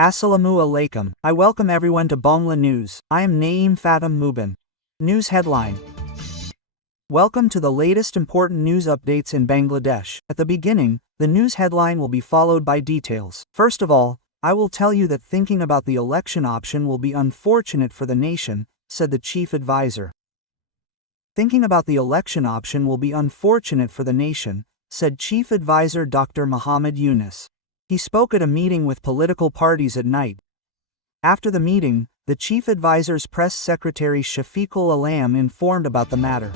Assalamu alaikum. I welcome everyone to Bangla News. I am Naeem Fatim Mubin. News headline. Welcome to the latest important news updates in Bangladesh. At the beginning, the news headline will be followed by details. First of all, I will tell you that thinking about the election option will be unfortunate for the nation, said the chief advisor. Thinking about the election option will be unfortunate for the nation, said Chief Advisor Dr. Muhammad Yunus. He spoke at a meeting with political parties at night. After the meeting, the Chief Advisor's press secretary Shafiqul Alam informed about the matter.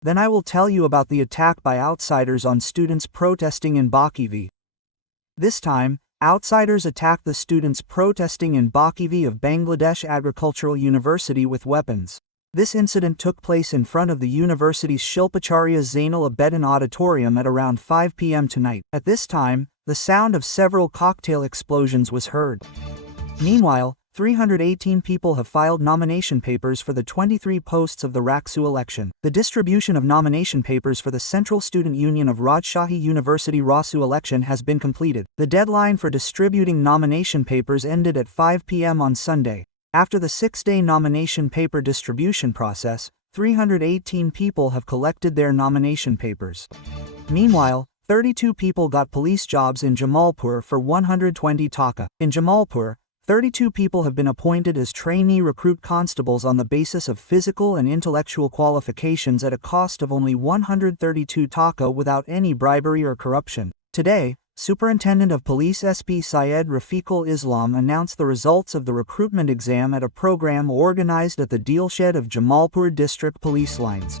Then I will tell you about the attack by outsiders on students protesting in Bakivi. This time, outsiders attacked the students protesting in Bakivi of Bangladesh Agricultural University with weapons. This incident took place in front of the university's Shilpacharya Zainal Abedin Auditorium at around 5 p.m. tonight. At this time, the sound of several cocktail explosions was heard. Meanwhile, 318 people have filed nomination papers for the 23 posts of the Raksu election. The distribution of nomination papers for the Central Student Union of Rajshahi University Rasu election has been completed. The deadline for distributing nomination papers ended at 5 p.m. on Sunday. After the 6-day nomination paper distribution process, 318 people have collected their nomination papers. Meanwhile, 32 people got police jobs in Jamalpur for 120 taka. In Jamalpur, 32 people have been appointed as trainee recruit constables on the basis of physical and intellectual qualifications at a cost of only 132 taka without any bribery or corruption. Today, Superintendent of Police SP Syed Rafiqul Islam announced the results of the recruitment exam at a program organized at the Dealshed of Jamalpur District Police Lines.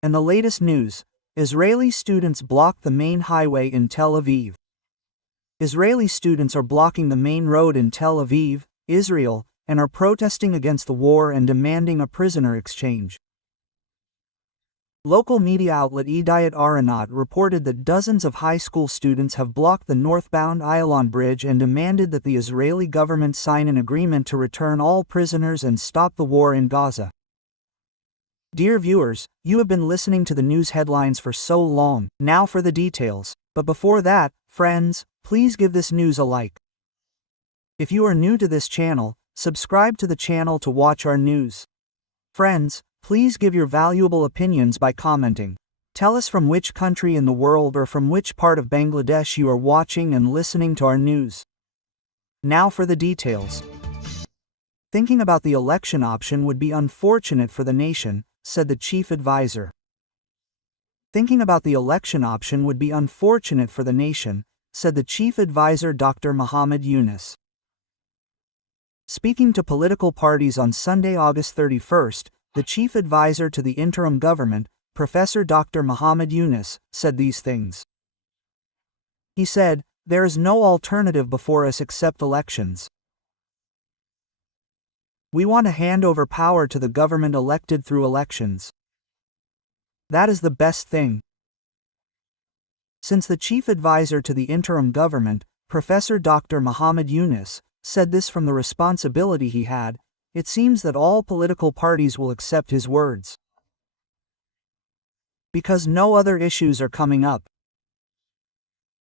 And the latest news, Israeli students block the main highway in Tel Aviv. Israeli students are blocking the main road in Tel Aviv, Israel, and are protesting against the war and demanding a prisoner exchange. Local media outlet Idayat Aranat reported that dozens of high school students have blocked the northbound Ayalon Bridge and demanded that the Israeli government sign an agreement to return all prisoners and stop the war in Gaza. Dear viewers, you have been listening to the news headlines for so long, now for the details. But before that, friends, please give this news a like. If you are new to this channel, subscribe to the channel to watch our news. Friends, please give your valuable opinions by commenting. Tell us from which country in the world or from which part of Bangladesh you are watching and listening to our news. Now for the details. Thinking about the election option would be unfortunate for the nation, said the chief advisor. Thinking about the election option would be unfortunate for the nation, said the chief advisor Dr. Muhammad Yunus. Speaking to political parties on Sunday, August 31st, the chief advisor to the interim government, Professor Dr. Muhammad Yunus, said these things. He said, "There is no alternative before us except elections. We want to hand over power to the government elected through elections. That is the best thing." Since the chief advisor to the interim government, Professor Dr. Muhammad Yunus, said this from the responsibility he had, it seems that all political parties will accept his words. Because no other issues are coming up.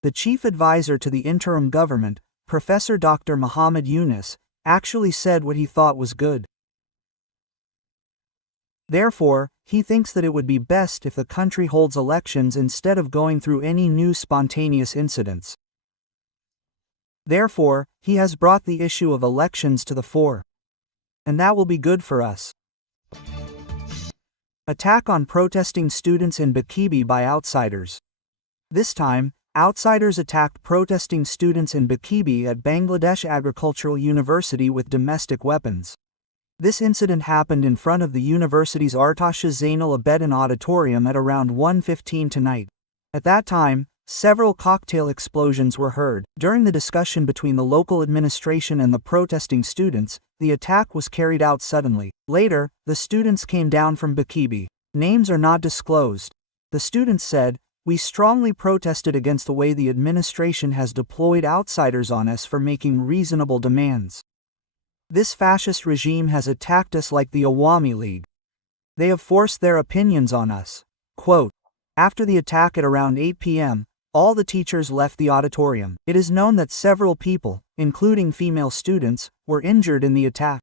The chief advisor to the interim government, Professor Dr. Muhammad Yunus, actually said what he thought was good. Therefore, he thinks that it would be best if the country holds elections instead of going through any new spontaneous incidents. Therefore, he has brought the issue of elections to the fore. And that will be good for us. Attack on protesting students in Bakibi by outsiders. This time, outsiders attacked protesting students in Bakibi at Bangladesh Agricultural University with domestic weapons. This incident happened in front of the university's Artasha Zainal Abedin Auditorium at around 1:15 tonight. At that time, several cocktail explosions were heard. During the discussion between the local administration and the protesting students, the attack was carried out suddenly. Later, the students came down from Bakibi. Names are not disclosed. The students said, "We strongly protested against the way the administration has deployed outsiders on us for making reasonable demands. This fascist regime has attacked us like the Awami League. They have forced their opinions on us." Quote, after the attack at around 8 p.m., all the teachers left the auditorium. It is known that several people, including female students, were injured in the attack.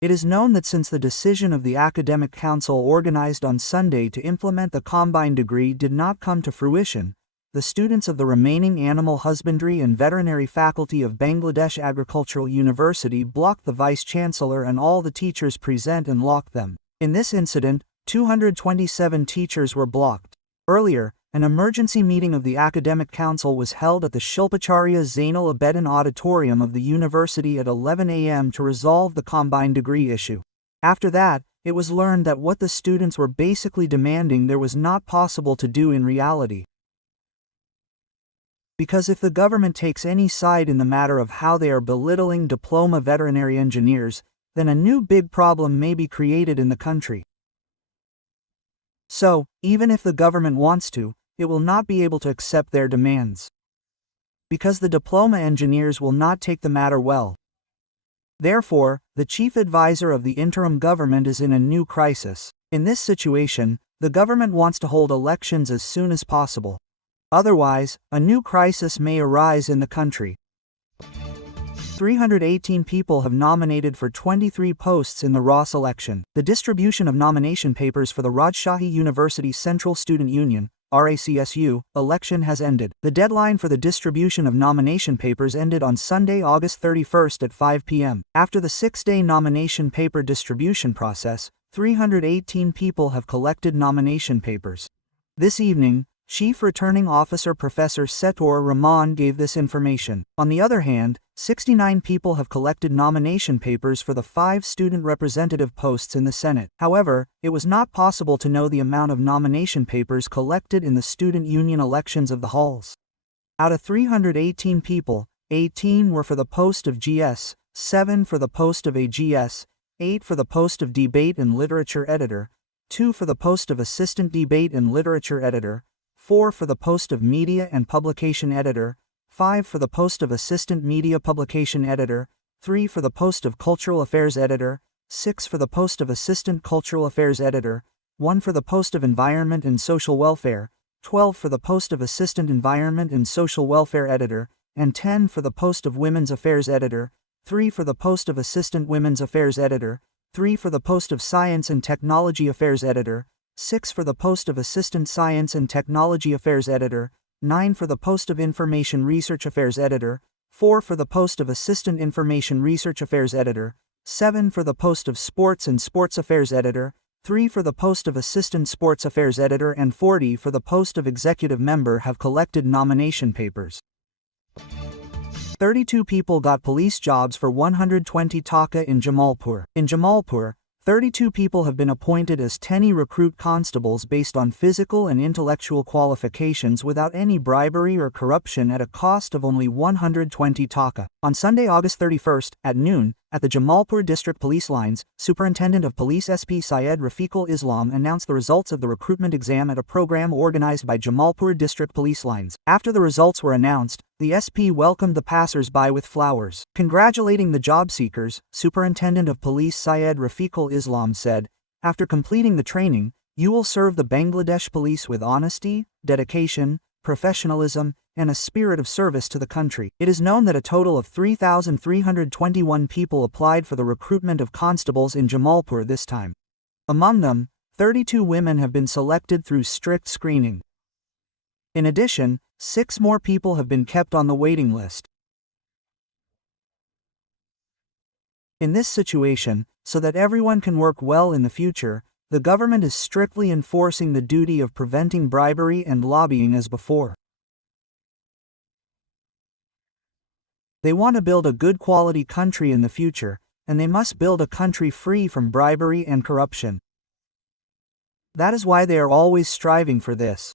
It is known that since the decision of the Academic Council organized on Sunday to implement the combined degree did not come to fruition, the students of the remaining animal husbandry and veterinary faculty of Bangladesh Agricultural University blocked the vice-chancellor and all the teachers present and locked them. In this incident, 227 teachers were blocked. Earlier, an emergency meeting of the Academic Council was held at the Shilpacharya Zainal Abedin Auditorium of the university at 11 a.m. to resolve the combined degree issue. After that, it was learned that what the students were basically demanding there was not possible to do in reality. Because if the government takes any side in the matter of how they are belittling diploma veterinary engineers, then a new big problem may be created in the country. So, even if the government wants to, it will not be able to accept their demands. Because the diploma engineers will not take the matter well. Therefore, the chief advisor of the interim government is in a new crisis. In this situation, the government wants to hold elections as soon as possible. Otherwise, a new crisis may arise in the country. 318 people have nominated for 23 posts in the Ross election. The distribution of nomination papers for the Rajshahi University Central Student Union (RACSU) election has ended. The deadline for the distribution of nomination papers ended on Sunday, August 31st at 5 p.m. After the 6-day nomination paper distribution process, 318 people have collected nomination papers. This evening, Chief Returning Officer Professor Setor Rahman gave this information. On the other hand, 69 people have collected nomination papers for the 5 student representative posts in the Senate. However, it was not possible to know the amount of nomination papers collected in the student union elections of the halls. Out of 318 people, 18 were for the post of GS, 7 for the post of AGS, 8 for the post of debate and literature editor, 2 for the post of assistant debate and literature editor, 4 for the post of media and publication editor, 5 for the post of assistant media publication editor, 3 for the post of cultural affairs editor, 6 for the post of assistant cultural affairs editor, 1 for the post of environment and social welfare, 12 for the post of assistant environment and social welfare editor, and 10 for the post of women's affairs editor, 3 for the post of assistant women's affairs editor, 3 for the post of science and technology affairs editor, 6 for the post of Assistant Science and Technology Affairs Editor, 9 for the post of Information Research Affairs Editor, 4 for the post of Assistant Information Research Affairs Editor, 7 for the post of Sports and Sports Affairs Editor, 3 for the post of Assistant Sports Affairs Editor, and 40 for the post of Executive Member have collected nomination papers. 32 people got police jobs for 120 taka in Jamalpur. In Jamalpur, 32 people have been appointed as TENI recruit constables based on physical and intellectual qualifications without any bribery or corruption at a cost of only 120 taka. On Sunday, August 31st, at noon, at the Jamalpur District Police Lines, Superintendent of Police SP Syed Rafiqul Islam announced the results of the recruitment exam at a program organized by Jamalpur District Police Lines. After the results were announced, the SP welcomed the passers-by with flowers. Congratulating the job seekers, Superintendent of Police Syed Rafiqul Islam said, "After completing the training, you will serve the Bangladesh Police with honesty, dedication, professionalism, and a spirit of service to the country." It is known that a total of 3,321 people applied for the recruitment of constables in Jamalpur this time. Among them, 32 women have been selected through strict screening. In addition, 6 more people have been kept on the waiting list. In this situation, so that everyone can work well in the future, the government is strictly enforcing the duty of preventing bribery and lobbying as before. They want to build a good quality country in the future, and they must build a country free from bribery and corruption. That is why they are always striving for this.